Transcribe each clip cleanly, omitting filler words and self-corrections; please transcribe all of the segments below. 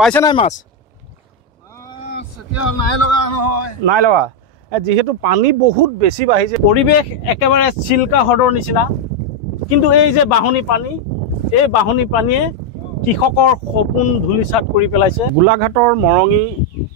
পাইছে নাই মাছ নাই লগা যেহেতু পানী বহুত বেছি বাঢ়িছে পৰিৱেশ একেবাৰে চিল্কা হ্ৰদৰ নিচিনা কিন্তু এই যে বাহনী পানী এই বাহনী পানীয়ে কৃষকৰ সপোন ধূলিসাৎ কৰি পেলাইছে গোলাঘাটৰ মৰঙী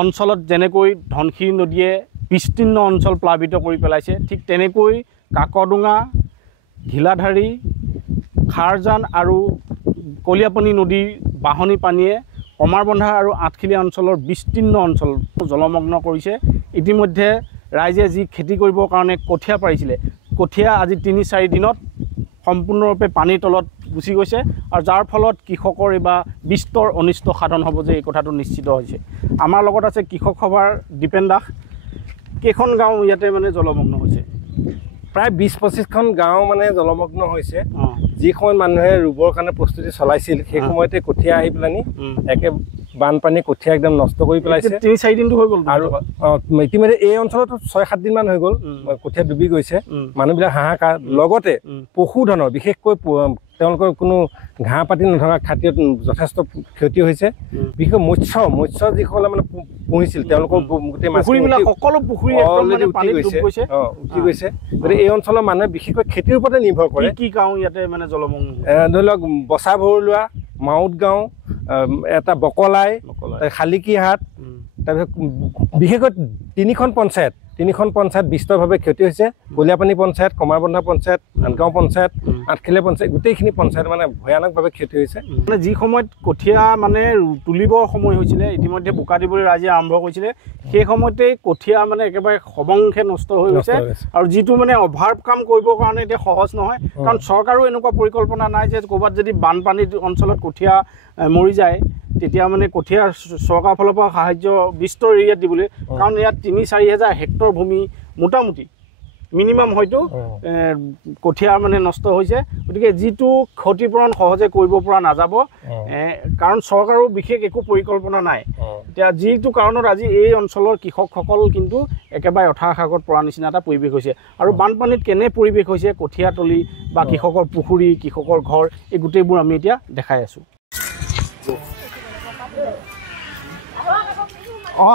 অঞ্চলত যেনেকৈ ধনশিৰি নদীয়ে বিস্তীৰ্ণ অঞ্চল প্লাবিত কৰি পেলাইছে ঠিক তেনেকৈ কাকডোঙা ঘিলাধাৰী খাৰজান আৰু কলিয়াপানী নদীৰ বাহনী পানীয়ে কমাৰবন্ধা আৰু আঠখিলীয়া অঞ্চলৰ বিস্তীৰ্ণ অঞ্চল জলমগ্ন কৰিছে ইতিমধ্যে ৰাইজে যি খেতি কৰিবৰ কাৰণে কঠীয়া পাৰিছিলে কঠীয়া আজি ৩-৪ দিনত সম্পূৰ্ণৰূপে পানীৰ তলত গুচি গৈছে আৰু যাৰ ফলত কৃষকৰ এবাৰ বিস্তৰ অনিষ্ট সাধন হ'ব যে এই কথাটো নিশ্চিত হৈছে আমাৰ লগত আছে কৃষক সভাৰ দীপেন দাস কেইখন গাঁও ইয়াতে মানে জলমগ্ন হৈছে প্ৰায় ২০-২৫খন গাঁও মানে জলমগ্ন হৈছে যি সময়ত মানুহে ৰুবৰ কাৰণে প্ৰস্তুতি চলাইছিল সেই সময়তে কঠীয়া আহি পেলানি একে বানপানী কঠীয়া একদম নষ্ট কৰি পেলাইছে ৩-৪ দিনটো হৈ গ'ল আৰু ইতিমধ্যে এই অঞ্চলত ৬-৭ দিন মান হৈ গ'ল কঠীয়া ডুবি গৈছে মানুহবিলাক হাহাকাৰ লগতে পশুধনৰ বিশেষকৈ তেওঁলোকৰ কোনো ঘাঁহ পাতি নথকা খাতিৰত যথেষ্ট ক্ষতি হৈছে বিশেষকৈ মৎস্য যিসকলে মানে পুহিছিল তেওঁলোকৰ গোটেই পুখুৰীবিলাক সকলো পুখুৰী উঠি গৈছে গতিকে এই অঞ্চলৰ মানুহে বিশেষকৈ খেতিৰ ওপৰতে নিৰ্ভৰ কৰে কি গাঁও ইয়াতে মানে জলমগ্ন ধৰি লওক বচা ভৰুলোৱা মাউত গাঁও এটা বকলাই শালিকীহাট তাৰপিছত বিশেষকৈ তিনিখন পঞ্চায়ত বিস্তৰভাৱে ক্ষতি হৈছে কলিয়াপানী পঞ্চায়ত কমাৰবন্ধা পঞ্চায়ত আনগাঁও পঞ্চায়ত আঠখিলীয়া পঞ্চায়ত গোটেইখিনি পঞ্চায়ত মানে ভয়ানকভাৱে ক্ষতি হৈছে মানে যি সময়ত কঠীয়া মানে তুলিবৰ সময় হৈছিলে ইতিমধ্যে বোকা দিবলৈ ৰাইজে আৰম্ভ কৰিছিলে সেই সময়তেই কঠীয়া মানে একেবাৰে সবংশে নষ্ট হৈ গৈছে আৰু যিটো মানে অভাৰ কাম কৰিবৰ কাৰণে এতিয়া সহজ নহয় কাৰণ চৰকাৰো এনেকুৱা পৰিকল্পনা নাই যে ক'ৰবাত যদি বানপানীৰ অঞ্চলত কঠীয়া মৰি যায় তেতিয়া মানে কঠীয়া চৰকাৰৰ ফালৰ পৰা সাহায্য বিস্তৰ এৰিয়াত দিবলৈ কাৰণ ইয়াত ৩-৪ হাজাৰ হেক্টৰ ভূমি মোটামুটি মিনিমাম হয়তো কঠীয়া মানে নষ্ট হৈছে গতিকে যিটো ক্ষতিপূৰণ সহজে কৰিব পৰা নাযাব কাৰণ চৰকাৰো বিশেষ একো পৰিকল্পনা নাই এতিয়া যিটো কাৰণত আজি এই অঞ্চলৰ কৃষকসকল কিন্তু একেবাৰে অথাসাগৰত পৰা নিচিনা এটা পৰিৱেশ হৈছে আৰু বানপানীত কেনে পৰিৱেশ হৈছে কঠীয়াতলি বা কৃষকৰ পুখুৰী কৃষকৰ ঘৰ এই গোটেইবোৰ আমি এতিয়া দেখাই আছোঁ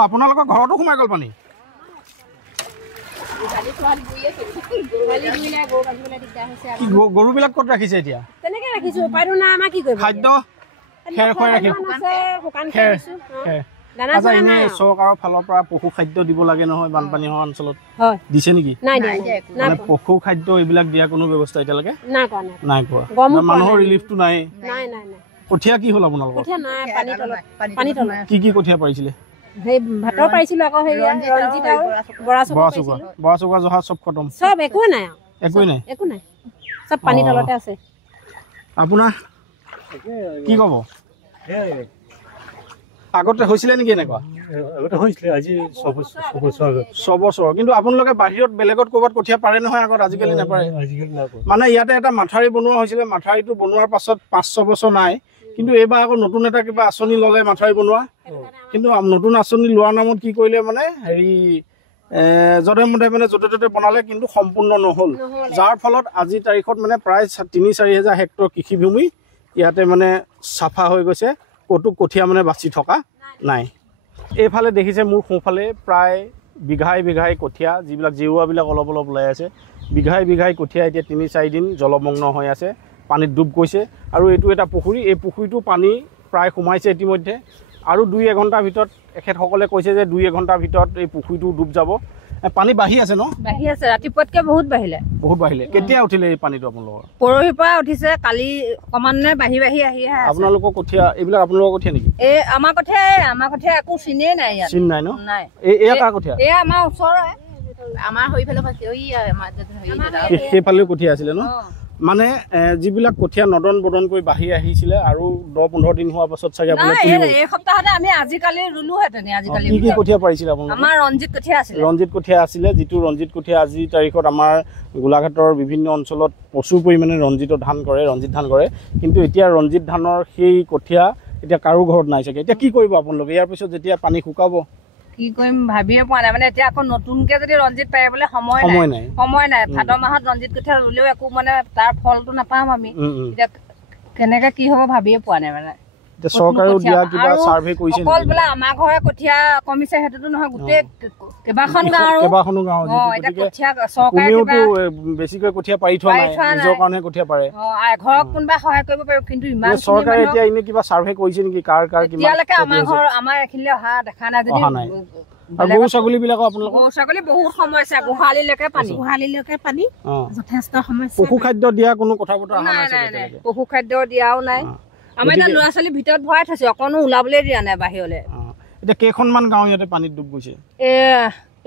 আপোনালোকৰ ঘৰতো সোমাই গ'ল পানী গৰুবিলাক ক'ত ৰাখিছে এতিয়া খাদ্য চৰকাৰৰ ফালৰ পৰা পশু খাদ্য দিব লাগে নহয় বানপানী হোৱা অঞ্চলত দিছে নেকি পশু খাদ্য এইবিলাক দিয়া কোনো ব্যৱস্থা এতিয়ালৈকে নাই কৰা মানুহৰ ৰিলিফটো নাই কঠীয়া কি হ'ল আপোনালোকৰ কি কি কঠীয়া পাৰিছিলে ভাতৰ পাইছিলো আকৌ ৰঞ্জিত আৰু বৰা চুকা জহা চব খতম সব একো নাই সব পানী তলতে আছে আপোনাৰ কি ক'ব আগতে হৈছিলে নেকি এনেকুৱা ছবছৰ কিন্তু আপোনালোকে বাহিৰত বেলেগত ক'ৰবাত কঠীয়া পাৰে নহয় আগত আজিকালি নাপাৰে মানে ইয়াতে এটা মাথাউৰি বনোৱা হৈছিলে মাথাউৰিটো বনোৱাৰ পাছত 5-6 বছৰ নাই কিন্তু এইবাৰ আকৌ নতুন এটা কিবা আঁচনি ল'লে মাথাউৰি বনোৱা কিন্তু নতুন আঁচনি লোৱাৰ নামত কি কৰিলে মানে হেৰি য'তে মতে মানে য'তে ত'তে বনালে কিন্তু সম্পূৰ্ণ নহ'ল যাৰ ফলত আজিৰ তাৰিখত মানে প্ৰায় ৩-৪ হাজাৰ হেক্টৰ কৃষিভূমি ইয়াতে মানে চাফা হৈ গৈছে ক'তো কঠীয়া মানে বাচি থকা নাই এইফালে দেখিছে মোৰ সোঁফালে প্ৰায় বিঘাই কঠীয়া যিবিলাক জেওৰাবিলাক অলপ ওলাই আছে বিঘাই কঠীয়া এতিয়া ৩-৪ দিন জলমগ্ন হৈ আছে পানীত ডুব গৈছে আৰু এইটো এটা পুখুৰী এই পুখুৰীটো পানী প্ৰায় সোমাইছে ইতিমধ্যে আৰু 2-1 ঘণ্টাৰ ভিতৰত এখেতসকলে কৈছে যে 2-1 ঘণ্টাৰ ভিতৰত এই পুখুৰীটো ডুব যাব পানী বাঢ়ি আছে ন বাঢ়ি আছে ৰাতিপুৱাতকে বহুত বাঢ়িলে কেতিয়া উঠিলে এই পানীটো আপোনালোকৰ পৰহিৰ পৰা উঠিছে কালি অকমানে বাঢ়ি আহি আছে আপোনালোকৰ কঠীয়া এইবিলাক আপোনালোকৰ কঠীয়া নেকি আমাৰ কঠীয়া একো চিনেই নাই ইয়াত চিন নাই ন এয়া কাৰ কঠীয়া আমাৰ ওচৰৰে আমাৰ হৈফালে সেইফালেও কঠীয়া আছিলে ন মানে যিবিলাক কঠীয়া নদন বদন কৰি বাঢ়ি আহিছিলে আৰু 10-15 দিন হোৱাৰ পাছত চাগে এই সপ্তাহতে আমি আজিকালি ৰুলোহেঁতেন কি কঠীয়া পাৰিছিলে আপোনালোকে আমাৰ ৰঞ্জিত কঠীয়া আছিলে যিটো ৰঞ্জিত কঠীয়া আজিৰ তাৰিখত আমাৰ গোলাঘাটৰ বিভিন্ন অঞ্চলত প্ৰচুৰ পৰিমাণে ৰঞ্জিত ধান কৰে কিন্তু এতিয়া ৰঞ্জিত ধানৰ সেই কঠীয়া এতিয়া কাৰো ঘৰত নাই চাগে এতিয়া কি কৰিব আপোনালোকে ইয়াৰ পিছত যেতিয়া পানী শুকাব কি কৰিম ভাবিয়ে পোৱা নাই মানে এতিয়া আকৌ নতুনকে যদি ৰঞ্জিত পাৰিবলৈ সময় নাই ভাদ মাহত ৰঞ্জিত কঠীয়া ৰুলেও একো মানে তাৰ ফলটো নাপাম আমি এতিয়া কেনেকে কি হ'ব ভাবিয়ে পোৱা নাই মানে চৰকাৰেও দিয়া কিবা সাৰ্ভে কৰিছে অকল বোলে আমাৰ ঘৰে কঠীয়া কমিছে সেইটোতো নহয়, গোটেই কেইবাখনো গাঁও কোনেওতো বেছিকৈ কঠীয়া পাৰি থোৱা নাই, নিজৰ কাৰণে কঠীয়া পাৰে। ঘৰক কোনোবা সহায় কৰিব পাৰিব, কিন্তু ইমান চৰকাৰে এতিয়া এনে কিবা সাৰ্ভে কৰিছে নেকি কাৰ কিমান? এতিয়ালৈকে আমাৰ এইখিনিলে অহা দেখা নাই। যদি আৰু গৰু ছাগলী বিলাকৰ আপোনালোকৰ গৰু ছাগলী বহুত সমস্যা, গোহালিলৈকে পানী যথেষ্ট সমস্যা। পশু খাদ্য দিয়া কোনো কথা বতৰা অহা নাই, পশু খাদ্য দিয়াও নাই। আমাৰ এতিয়া ল'ৰা ছোৱালী ভিতৰত ভৰাই থৈছে, অকণো ওলাবলৈ দিয়া নাই বাহিৰলৈ। এতিয়া কেইখনমান গাঁও ইয়াতে পানীত ডুব গৈছে?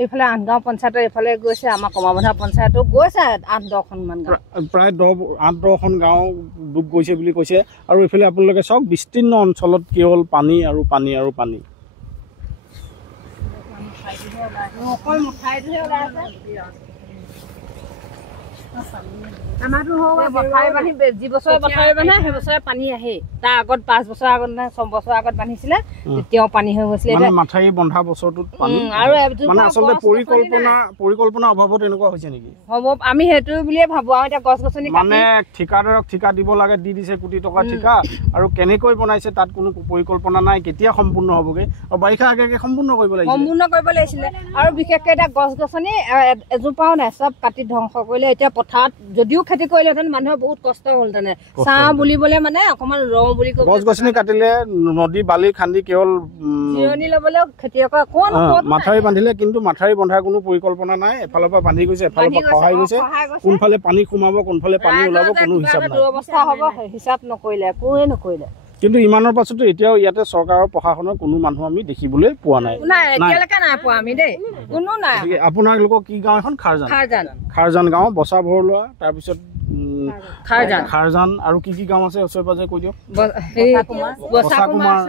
এইফালে 8 গাঁও পঞ্চায়তৰ এইফালে গৈছে, আমাৰ কমাৰবন্ধা পঞ্চায়তো গৈছে 8-10খনমান গাঁও, প্ৰায় 8-10খন গাঁও ডুব গৈছে বুলি কৈছে। আৰু এইফালে আপোনালোকে চাওক বিস্তীৰ্ণ অঞ্চলত কেৱল পানী আৰু পানী আৰু পানী। অকল মুঠাইটোহে ওলাই আছে। যি বছৰে বছৰে বান্ধে সেই বছৰে পানী আহে। তাৰ আগত 5 বছৰ আগত নে 6 বছৰ আগত বান্ধিছিলে, তেতিয়াও পানী হৈ গৈছিলে। মাথাউৰি বন্ধা বছৰটোত পানী, মানে আচলতে পৰিকল্পনা অভাৱত এনেকুৱা হৈছে নেকি? হ'ব, আমি সেইটো বুলিয়ে ভাবো। আৰু এতিয়া গছ গছনি মানে ঠিকাদাৰক ঠিকা দিব লাগে, দি দিছে কোটি টকা ঠিকা, আৰু কেনেকৈ বনাইছে তাত কোনো পৰিকল্পনা নাই, কেতিয়া সম্পূৰ্ণ হ'বগে। আৰু বাৰিষা আগে সম্পূৰ্ণ কৰিব লাগিছিলে। আৰু বিশেষকৈ এতিয়া গছ গছনি এজোপাও নাই, চব কাটি ধ্বংস কৰিলে। এতিয়া পথাৰত যদিও খেতি কৰিলেহেঁতেন মানুহৰ বহুত কষ্ট হ'লহেঁতেন, চাহ বুলিবলৈ মানে অকমান ৰং বুলি ক'ব। গছ গছনি কাটিলে, নদী বালি খান্দি কেৱল জিৰণি ল'বলৈ খেতিয়কৰ মাথাউৰি বান্ধিলে, কিন্তু মাথাউৰি বন্ধাৰ কোনো পৰিকল্পনা নাই। এফালৰ পৰা বান্ধি গৈছে, এফালৰ পৰা খহাই গৈছে, কোনফালে পানী সোমাব কোনফালে পানী ওলাব কোনো হিচাপ নাই। দুৰৱস্থা হ'ব, হিচাপ নকৰিলে, একোৱে নকৰিলে। কিন্তু ইমানৰ পাছতো এতিয়াও ইয়াতে চৰকাৰৰ প্ৰশাসনৰ কোনো মানুহ আমি দেখিবলৈ পোৱা নাই। এতিয়ালৈকে নাই পোৱা আমি দেই, কোনো নাই। আপোনালোকৰ কি গাঁও এখন? খাৰজান গাঁও, বচা ভৰলুৱা, তাৰপিছত খাৰজান, আৰু কি গাঁও আছে ওচৰে পাজৰে কৈ দিয়ক? বচাকুমাৰ,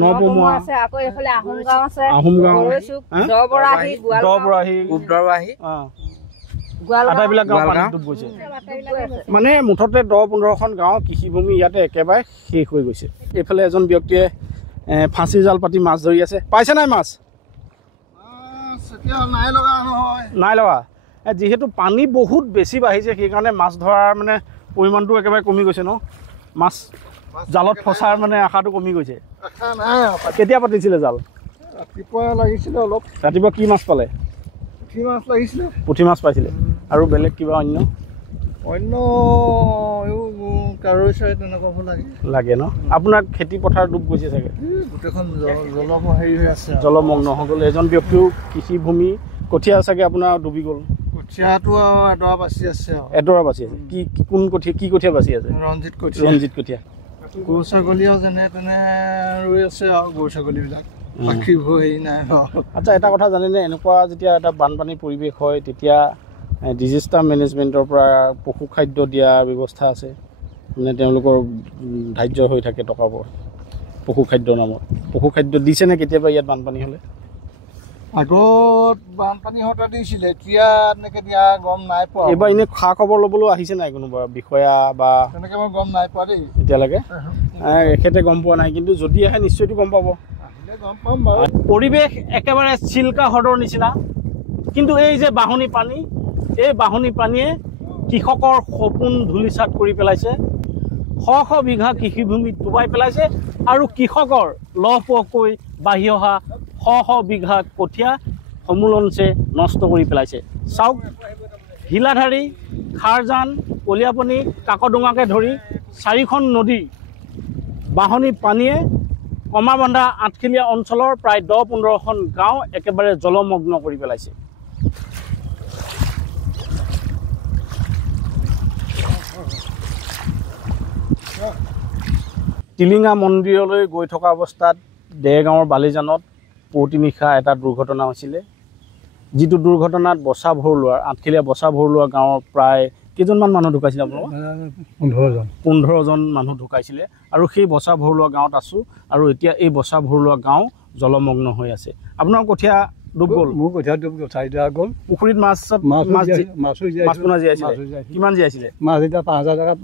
নবমুৱা, আকৌ এইফালে আহোম গাঁও আছে, আহোম গাঁও, দবৰাহী, আটাইবিলাক গাঁও পানীত ডুব গৈছে। মানে মুঠতে 10-15খন গাঁও কৃষিভূমি ইয়াতে একেবাৰে শেষ হৈ গৈছে। এইফালে এজন ব্যক্তিয়ে ফাঁচি জাল পাতি মাছ ধৰি আছে। পাইছে নাই মাছ? নাই লগা। যিহেতু পানী বহুত বেছি বাঢ়িছে, সেইকাৰণে মাছ ধৰাৰ মানে পৰিমাণটো একেবাৰে কমি গৈছে ন? মাছ জালত ফচাৰ মানে আশাটো কমি গৈছে। কেতিয়া পাতিছিলে জাল? ৰাতিপুৱা লাগিছিলে অলপ। ৰাতিপুৱা কি মাছ পালে? পুঠি মাছ পাইছিলে। আৰু বেলেগ কিবা অন্য কাৰৈ চৰাই তেনেকুৱা লাগে ন? আপোনাৰ খেতি পথাৰ ডুব গৈছে চাগে, গোটেইখন হেৰি হৈ আছে, জলমগ্ন হৈ গ'ল। এজন ব্যক্তিও কৃষিভূমি, কঠীয়া চাগে আপোনাৰ ডুবি গ'ল। কঠীয়াটো এডৰা বাচি আছে। কি কোন কঠীয়া, কি কঠীয়া বাচি আছে? ৰঞ্জিত কঠীয়া। গৰু ছাগলীও যেনে তেনে ৰৈ আছে, আৰু গৰু ছাগলীবিলাক বাকীবোৰ হেৰি নাই। আচ্ছা, এটা কথা জানেনে, এনেকুৱা যেতিয়া এটা বানপানীৰ পৰিৱেশ হয়, তেতিয়া ডিজাষ্টাৰ মেনেজমেণ্টৰ পৰা পশু খাদ্য দিয়াৰ ব্যৱস্থা আছে। মানে তেওঁলোকৰ ধাৰ্য হৈ থাকে টকাবোৰ পশু খাদ্যৰ নামত। পশু খাদ্য দিছেনে কেতিয়াবা ইয়াত বানপানী হ'লে? আগত বানপানী হওঁতে দিছিলে, এতিয়া এনেকৈ দিয়া গম নাই পোৱা। এইবাৰ এনেই খা খবৰ ল'বলৈ আহিছে নাই কোনোবা বিষয়া বা? তেনেকৈ মই গম নাই পোৱা দেই এতিয়ালৈকে। এখেতে গম পোৱা নাই, কিন্তু যদি আহে নিশ্চয়তো গম পাব। গম পাম বাৰু। পৰিৱেশ একেবাৰে চিল্কা হ্ৰদৰ নিচিনা, কিন্তু এই যে বাঢ়নী পানী, এই বাঢ়নী পানীয়ে কৃষকৰ সপোন ধূলিচাত কৰি পেলাইছে, শ বিঘা কৃষিভূমিত ডুবাই পেলাইছে, আৰু কৃষকৰ লহপহকৈ বাঢ়ি অহা শ বিঘা কঠীয়া সমূলঞ্চে নষ্ট কৰি পেলাইছে। চাওক, হিলাধাৰী, খাৰজান, কলিয়াপনি, কাকডোঙাকে ধৰি 4খন নদী বাঢ়নী পানীয়ে কমাৰবন্ধা আঠখেলীয়া অঞ্চলৰ প্ৰায় 10-15খন গাঁও একেবাৰে জলমগ্ন কৰি পেলাইছে। টিলিঙা মন্দিৰলৈ গৈ থকা অৱস্থাত দেৰগাঁৱৰ বালিজানত পুৱতি নিশা এটা দুৰ্ঘটনা হৈছিলে, যিটো দুৰ্ঘটনাত বচা ভৰলুৱাৰ, আঠখেলীয়া বচা ভৰলুৱা গাঁৱৰ প্ৰায় কেইজনমান মানুহ ঢুকাইছিলে আপোনালোকৰ? 15জন মানুহ ঢুকাইছিলে। আৰু সেই বচা ভৰলুৱা গাঁৱত আছোঁ, আৰু এতিয়া এই বচা ভৰলুৱা গাঁও জলমগ্ন হৈ আছে। আপোনাৰ কঠীয়া ডুব গ'ল? মোৰ কঠীয়া ডুব গ'ল, 4টা গ'ল। পুখুৰীত মাছ পোনা জীয়াইছিলে? কিমান জীয়াইছিলে? মাছ এতিয়া 5,000 টকাত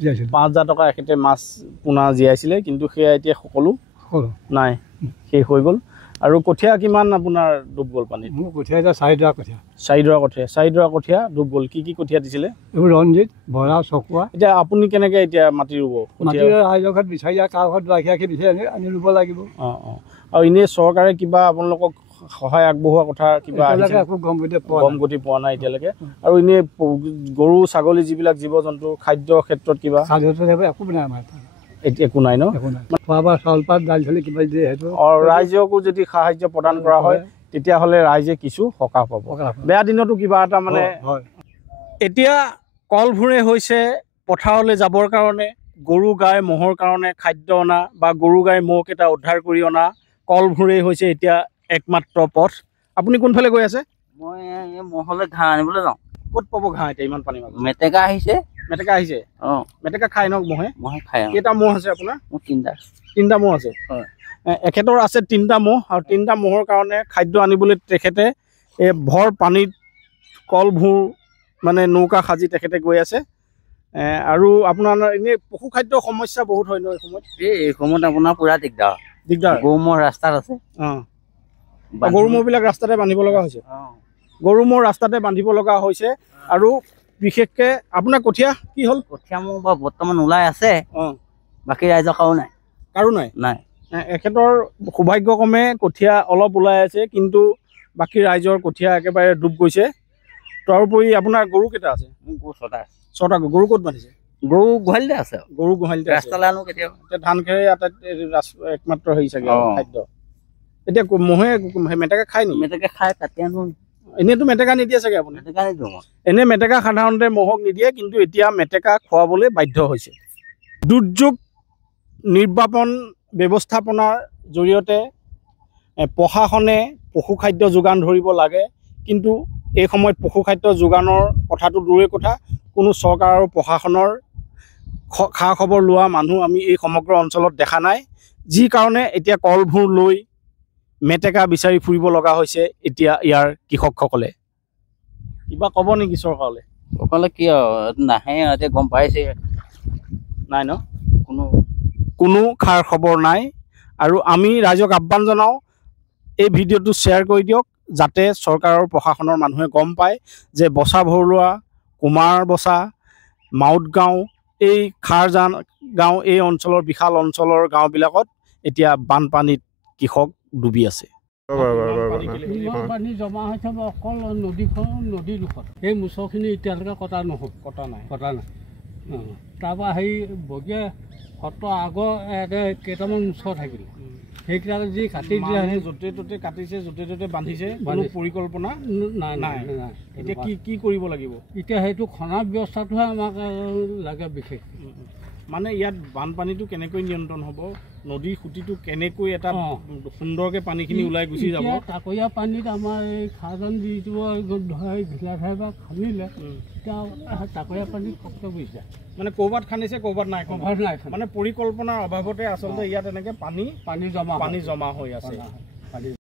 জীয়াইছিলে। 5,000 টকা এখেতে মাছ পোনা জীয়াইছিলে, কিন্তু সেয়া এতিয়া সকলো নাই, শেষ হৈ গ'ল। আৰু কঠীয়া কিমান আপোনাৰ ডুব গ'ল পানীত? মোৰ কঠীয়া এতিয়া 4 ডৰা কঠীয়া। 4 ডৰা কঠীয়া ডুব গ'ল। কি কঠীয়া দিছিলে? এইবোৰ ৰঞ্জিত, বৰা, চকুৱা। এতিয়া আপুনি কেনেকৈ এতিয়া মাটি ৰুব? মাটি ৰাইজৰ ঘৰত বিচাৰি কাৰ ঘৰত ৰাখি বিচাৰি আনি ৰুব লাগিব। আৰু এনেই চৰকাৰে কিবা আপোনালোকক সহায় আগবঢ়োৱা কথা কিবা একো গম গতি পোৱা নাই এতিয়ালৈকে? আৰু এনেই গৰু ছাগলী যিবিলাক জীৱ জন্তু খাদ্যৰ ক্ষেত্ৰত কিবা একো নাই আমাৰ এতিয়া একো নাই ন? খোৱা বোৱা চাউল পাত দাইল চালি কিবা দিয়ে সেইটো। ৰাইজকো যদি সাহায্য প্ৰদান কৰা হয় তেতিয়াহ'লে ৰাইজে কিছু সকাহ পাব। বেয়া দিনতো কিবা এটা মানে। এতিয়া কলভোৰে হৈছে পথাৰলৈ যাবৰ কাৰণে, গৰু গাই ম'হৰ কাৰণে খাদ্য অনা বা গৰু গাই ম'হকেইটা উদ্ধাৰ কৰি অনা কলভোৰেই হৈছে এতিয়া একমাত্ৰ পথ। আপুনি কোনফালে গৈ আছে? মই ম'হলৈ ঘাঁহ আনিবলৈ যাওঁ। ক'ত পাব ঘাঁহ এতিয়া ইমান পানী মাজত? মেটেকা আহিছে। মেটেকা আহিছে? মেটেকা খাই ন ম'হে? ম'হে খাই। কেইটা ম'হ আছে আপোনাৰ? মোৰ 3টা ম'হ আছে। এখেতৰ আছে 3টা ম'হ, আৰু 3টা ম'হৰ কাৰণে খাদ্য আনিবলৈ তেখেতে এই ভৰ পানীত কলভোৰ মানে নৌকা সাজি তেখেতে গৈ আছে। আৰু আপোনাৰ এনেই পশু খাদ্যৰ সমস্যা বহুত হয় ন এই সময়ত? এই সময়ত আপোনাৰ পুৰা দিগদাৰ। গৰু ম'হ ৰাস্তাত আছে। গৰু ম'হবিলাক ৰাস্তাতে বান্ধিব লগা হৈছে। গৰু ম'হ ৰাস্তাতে বান্ধিব লগা হৈছে। আৰু বিশেষকৈ আপোনাৰ কঠীয়া কি হ'ল? কঠীয়া মোৰ বাৰু বৰ্তমান ওলাই আছে। বাকী ৰাইজৰ কাৰো নাই। এখেতৰ সৌভাগ্যক্ৰমে কঠীয়া অলপ ওলাই আছে, কিন্তু বাকী ৰাইজৰ কঠীয়া একেবাৰে ডুব গৈছে। তাৰোপৰি আপোনাৰ গৰু কেইটা আছে? গৰু 6টা। গৰু ক'ত বান্ধিছে? গৰু গোহালিতে আছে। গৰু গোহালিতে ৰাস্তালৈ আনো কেতিয়াবা। এতিয়া ধান খেৰে একমাত্ৰ হেৰি চাগে খাদ্য। এতিয়া ম'হে মেটেকা খাই নেকি? মেটেকা খাই কাটি আনো। এনেইতো মেটেকা নিদিয়ে চাগে আপুনি? মেটেকা নিদিওঁ। এনে মেটেকা সাধাৰণতে ম'হক নিদিয়ে, কিন্তু এতিয়া মেটেকা খুৱাবলৈ বাধ্য হৈছে। দুৰ্যোগ নিৰ্বাপন ব্যৱস্থাপনাৰ জৰিয়তে প্ৰশাসনে পশু খাদ্য যোগান ধৰিব লাগে, কিন্তু এই সময়ত পশু খাদ্য যোগানৰ কথাটো দূৰৰে কথা, কোনো চৰকাৰ আৰু প্ৰশাসনৰ খা খবৰ লোৱা মানুহ আমি এই সমগ্ৰ অঞ্চলত দেখা নাই, যি কাৰণে এতিয়া কলভোৰ লৈ মেটেকা বিচাৰি ফুৰিব লগা হৈছে এতিয়া ইয়াৰ কৃষকসকলে। কিবা ক'ব নেকি চৰকাৰলৈ? চৰকাৰলৈ কি আৰু নাহে, এতিয়া গম পাইছে নাই ন? কোনো খাৰ খবৰ নাই। আৰু আমি ৰাইজক আহ্বান জনাওঁ, এই ভিডিঅ'টো শ্বেয়াৰ কৰি দিয়ক, যাতে চৰকাৰ আৰু প্ৰশাসনৰ মানুহে গম পায় যে বছা ভৰুৱা, কুমাৰ বছা, মাউত গাঁও, এই খাৰজান গাঁও, এই অঞ্চলৰ বিশাল অঞ্চলৰ গাঁওবিলাকত এতিয়া বানপানীত কৃষক ডুবি আছে। পানী জমা হৈছে অকল নদীৰ দুখত। সেই মুচৰখিনি এতিয়ালৈকে কটা নাই। তাৰপৰা সেই বগীয়া সত্ৰ আগৰ কেইটামান মুচৰ থাকিলে, সেইকেইটা যি কাটি দিয়া য'তে ত'তে কাটিছে, য'তে ত'তে বান্ধিছে, পৰিকল্পনা নাই। এতিয়া কি কৰিব লাগিব? এতিয়া সেইটো খনাৰ ব্যৱস্থাটোহে আমাক লাগে বিশেষ। মানে ইয়াত বানপানীটো কেনেকৈ নিয়ন্ত্ৰণ হ'ব, নদীৰ সুঁতিটো কেনেকৈ এটা সুন্দৰকৈ পানীখিনি ওলাই গুচি যাব? তাকৰীয়া পানীত আমাৰ এই খাৰজান যিটো ঘিলা ঠাই বা খান্দিলে, এতিয়া তাকৰীয়া পানীত কষ্ট বুজিছে। মানে ক'ৰবাত খান্দিছে, ক'ৰবাত নাই। মানে পৰিকল্পনাৰ অভাৱতে আচলতে ইয়াত এনেকৈ পানী জমা হৈ আছে।